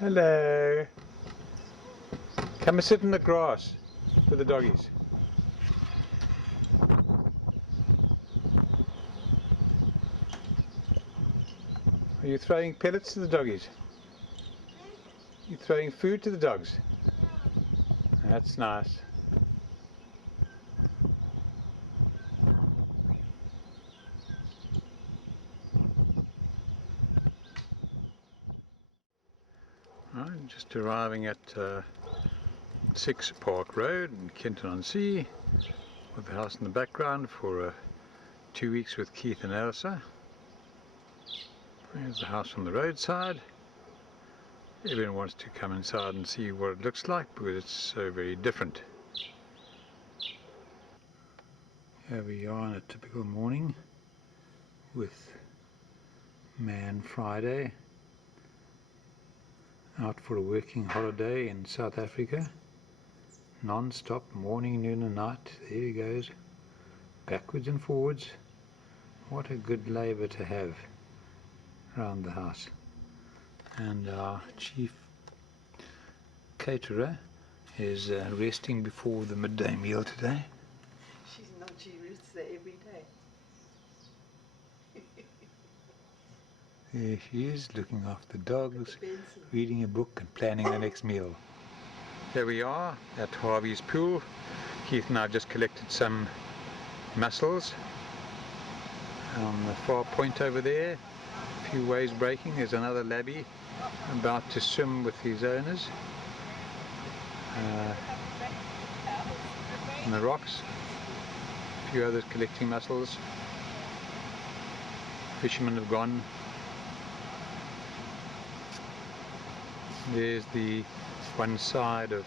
Hello. Come and sit in the grass with the doggies. Are you throwing pellets to the doggies? You throwing food to the dogs? That's nice. I'm just arriving at 6 Park Road in Kenton on Sea, with the house in the background for 2 weeks with Keith and Elsa. There's the house on the roadside. Everyone wants to come inside and see what it looks like because it's so very different. Here we are on a typical morning with Man Friday, out for a working holiday in South Africa. Non-stop, morning, noon and night. There he goes, backwards and forwards. What a good labour to have around the house. And our chief caterer is resting before the midday meal today. She's not, she rests there every day. There she is, looking after the dogs, reading a book and planning the next meal. Here we are at Harvey's pool. Keith and I have just collected some mussels on the far point over there. A few waves breaking. There's another labby about to swim with his owners on the rocks. A few others collecting mussels. Fishermen have gone. There's the one side of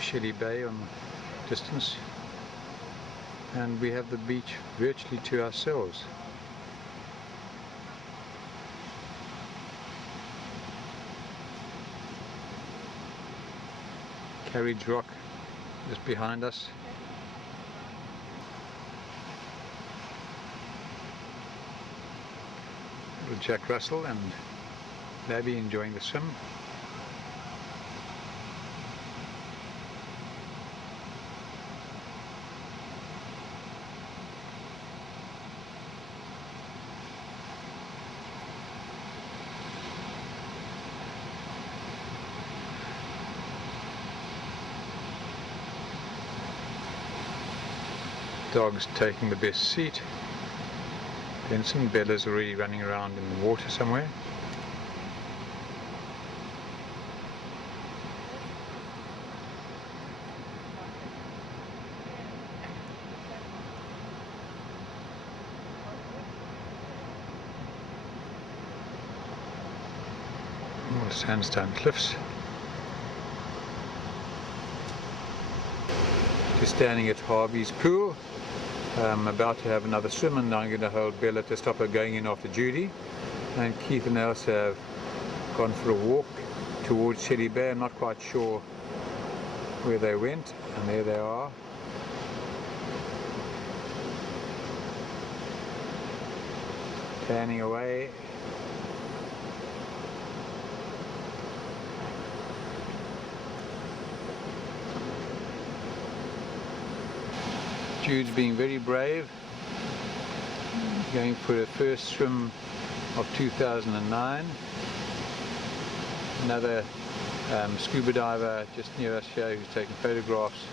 Shelley Bay on distance, and we have the beach virtually to ourselves. Carriage Rock just behind us. Little Jack Russell and Labby enjoying the swim. Dogs taking the best seat. Benson, Bella's already running around in the water somewhere. More sandstone cliffs. Just standing at Harvey's pool. I'm about to have another swim, and I'm going to hold Bella to stop her going in after Judy. And Keith and Elsa have gone for a walk towards Shelley Bay. I'm not quite sure where they went, and there they are. Panning away. Jude's being very brave, going for her first swim of 2009. Another scuba diver just near us here who's taking photographs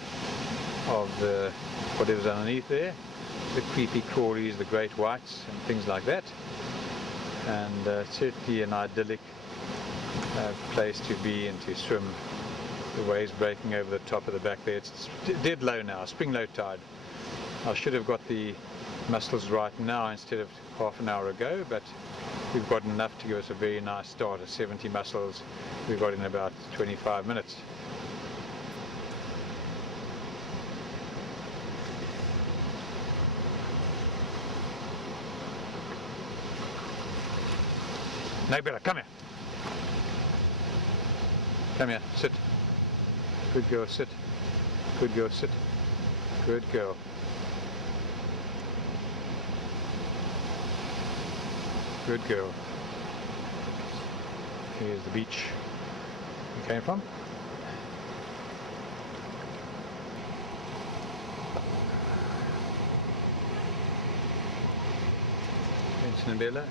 of the whatever's underneath there, the creepy crawlies, the great whites and things like that. And certainly an idyllic place to be and to swim. The waves breaking over the top of the back there. It's dead low now, spring low tide. I should have got the mussels right now instead of half an hour ago, but we've got enough to give us a very nice start. 70 mussels we've got in about 25 minutes. No, Bella, come here. Come here, sit. Good girl, sit. Good girl, sit. Good girl. Good girl. Here's the beach we came from. Kenton and Bella.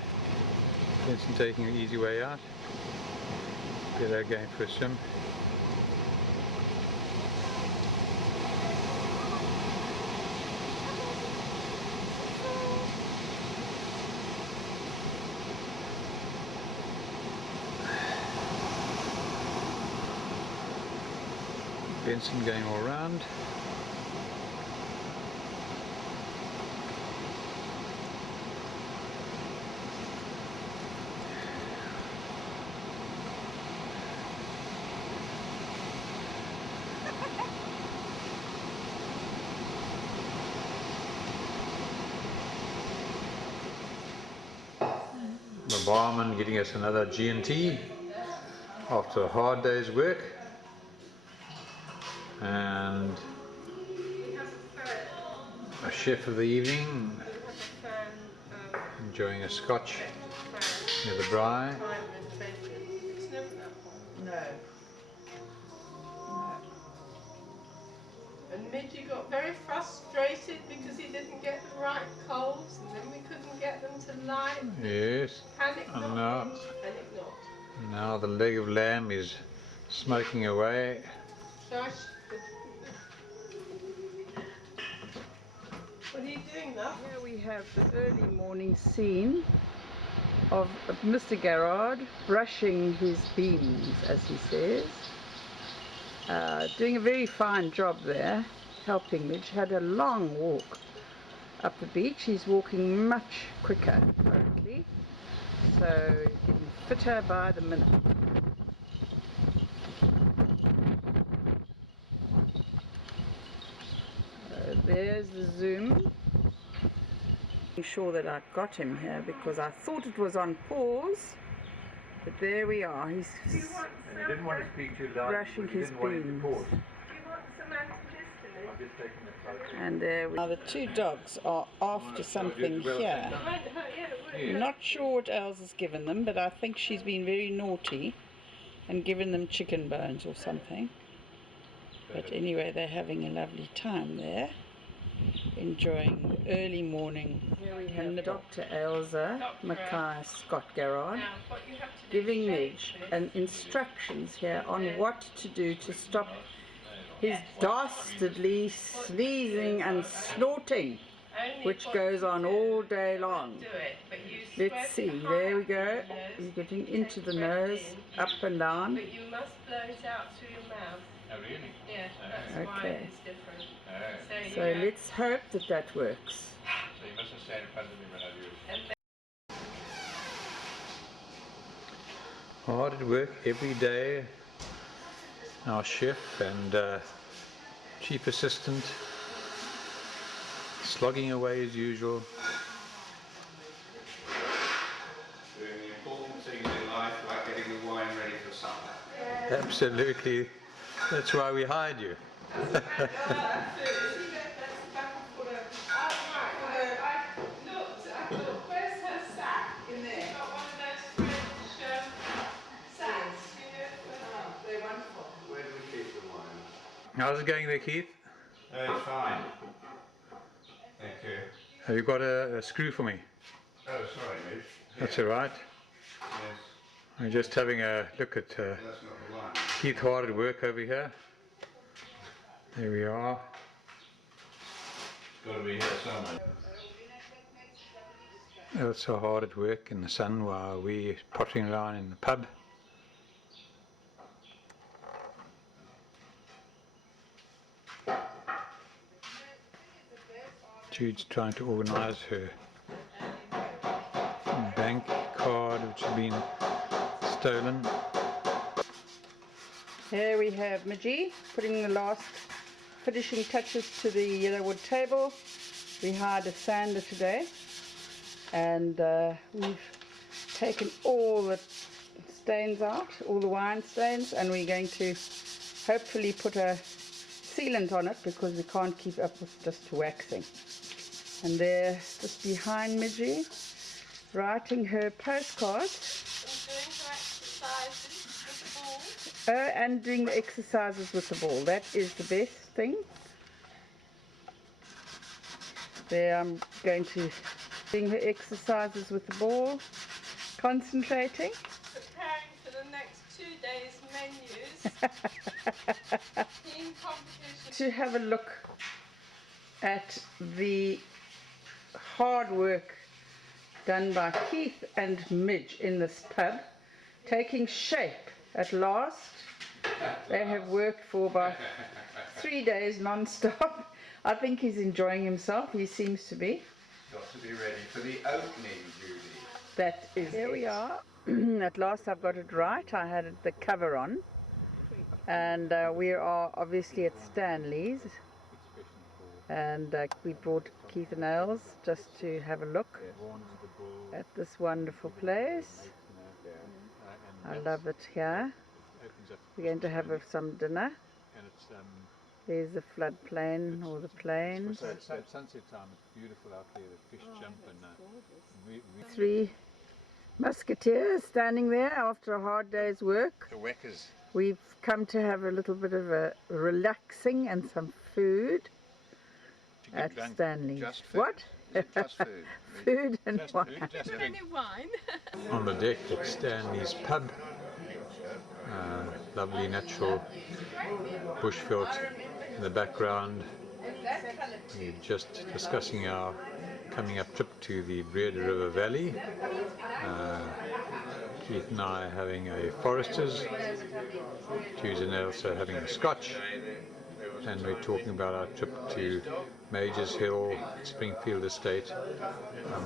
Kenton taking the easy way out. Bella going for a swim. Benson going all round. The barman getting us another G&T after a hard day's work. And a chef of the evening enjoying a scotch near the braai. No. And Midgie got very frustrated because he didn't get the right coals, and then we couldn't get them to light. Yes. Panic And not, Midge, panic not. now the leg of lamb is smoking away. Shush. What are you doing now? Here we have the early morning scene of Mr. Garrard brushing his beans, as he says. Doing a very fine job there, helping Midge. Had a long walk up the beach. He's walking much quicker currently, so getting fitter by the minute. There's the zoom. Making sure that I got him here because I thought it was on pause, but there we are. He's You didn't want to speak too loud. brushing his beans. Do you want some antihistamine? And there we are. The two dogs are after something here. Not sure what else has given them, but I think she's been very naughty and given them chicken bones or something. But anyway, they're having a lovely time there, enjoying the early morning. Here we have Dr. Elsa Mackay Scott Garrard giving Midge instructions here on what to do to stop his dastardly sneezing and snorting, which goes on all day long. Let's see, there we go. He's getting into the nose, up and down. But you must blow it out through your mouth. Oh, really? Yeah, that's why Okay. it's different. So let's hope that that works. So you mustn't stand in front of me when I do it. Hard at work every day. Our chef and chief assistant slogging away as usual. Doing the important things in life, like getting the wine ready for supper. Absolutely. That's why we hired you. Where do we keep the wine? How's it going there, Keith? It's fine. Thank you. Have you got a screw for me? Oh, sorry, Mitch. That's all right. Yes, I'm just having a look at that's not the wine. Keith hard at work over here. There we are. It's got to be here somewhere. Also hard at work in the sun while we're pottering around in the pub. Jude's trying to organise her bank card which has been stolen. Here we have Midgie putting the last finishing touches to the yellowwood table. We hired a sander today, and we've taken all the stains out, all the wine stains, and we're going to hopefully put a sealant on it because we can't keep up with just waxing. And there, just behind Midgie, writing her postcard. exercises with the ball. And doing the exercises with the ball. That is the best thing. There I'm going to doing her exercises with the ball, concentrating. Preparing for the next 2 days' menus. Team competition. To have a look at the hard work done by Keith and Midge in this pub, taking shape at last. They have worked for about 3 days non-stop. I think he's enjoying himself. He seems to be. Got to be ready for the opening, Judy. That is Here we are. At last I've got it right. I had the cover on. And we are obviously at Stanley's. And we brought Keith and Ailes just to have a look at this wonderful place. I love it here. We're going to have some dinner. There's the floodplain or the plains. At sunset time, it's beautiful out there. The fish jump and 3 musketeers standing there after a hard day's work. the whackers. We've come to have a little bit of a relaxing and some food at Stanley's. Just food. What? Just food. Food and Just wine. food, just drink. Any wine? On the deck at Stanley's pub, lovely natural bushveld in the background. We're just discussing our coming up trip to the Breda River Valley. Keith and I are having a Foresters, Tuesday and also having a Scotch, and we're talking about our trip to Majors Hill, Springfield Estate,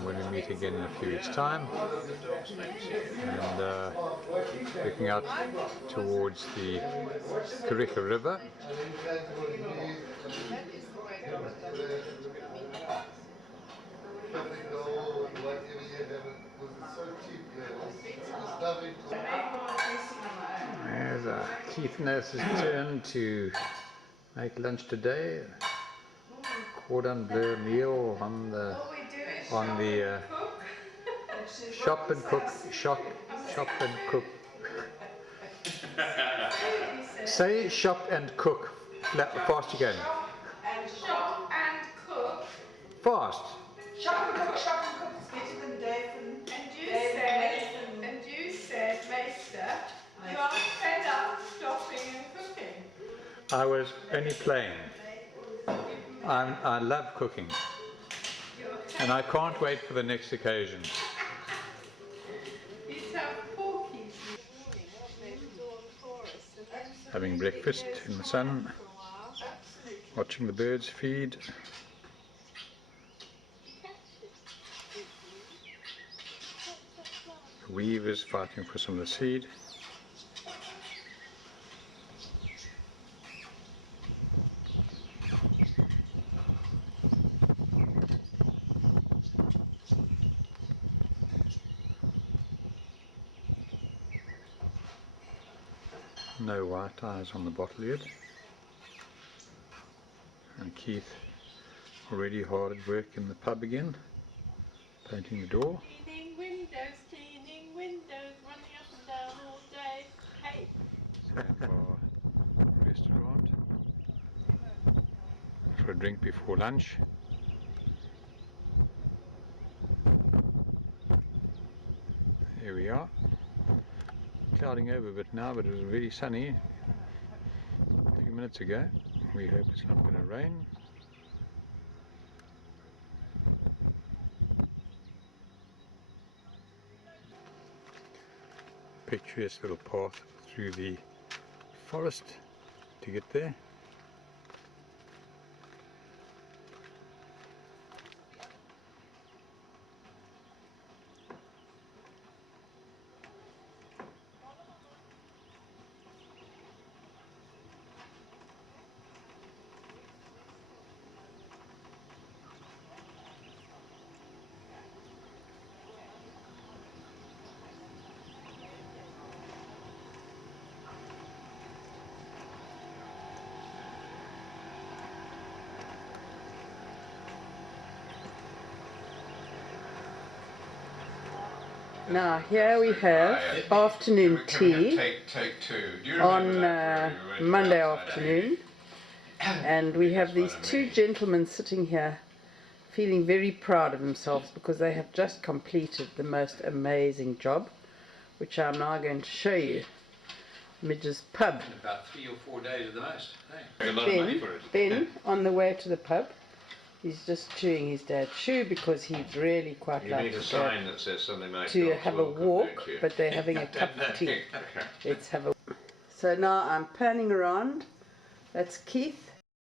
when we meet again in a few weeks' time, and looking out towards the Karika River. There's Keith Nurse's turn to make lunch today. Cordon bleu meal on the shop and cook. Say shop and cook. Fast again. Shop and cook. Fast. Shop and cook is better than Dave And you said, Maester, you are fed up shopping and cooking. I was only playing. I love cooking, and I can't wait for the next occasion. These are porkies. Having breakfast in the sun, watching the birds feed. The weavers fighting for some of the seed. No white eyes on the bottle yet. And Keith already hard at work in the pub again, painting the door. Cleaning windows, running up and down all day. Hey. Sandbar restaurant for a drink before lunch. Here we are. Clouding over a bit now, but it was very sunny a few minutes ago. We hope it's not going to rain. Picturesque little path through the forest to get there. Now here we have afternoon tea Take two. on Monday afternoon, and we have these two gentlemen sitting here feeling very proud of themselves because they have just completed the most amazing job, which I'm now going to show you. Midge's pub. About 3 or 4 days at the most. Hey? A lot of money for it. Ben, on the way to the pub, he's just chewing his dad's shoe because he'd really quite You like need a sign that says something like to have a walk, but they're having a cup of tea. Let's have a. So now I'm panning around. That's Keith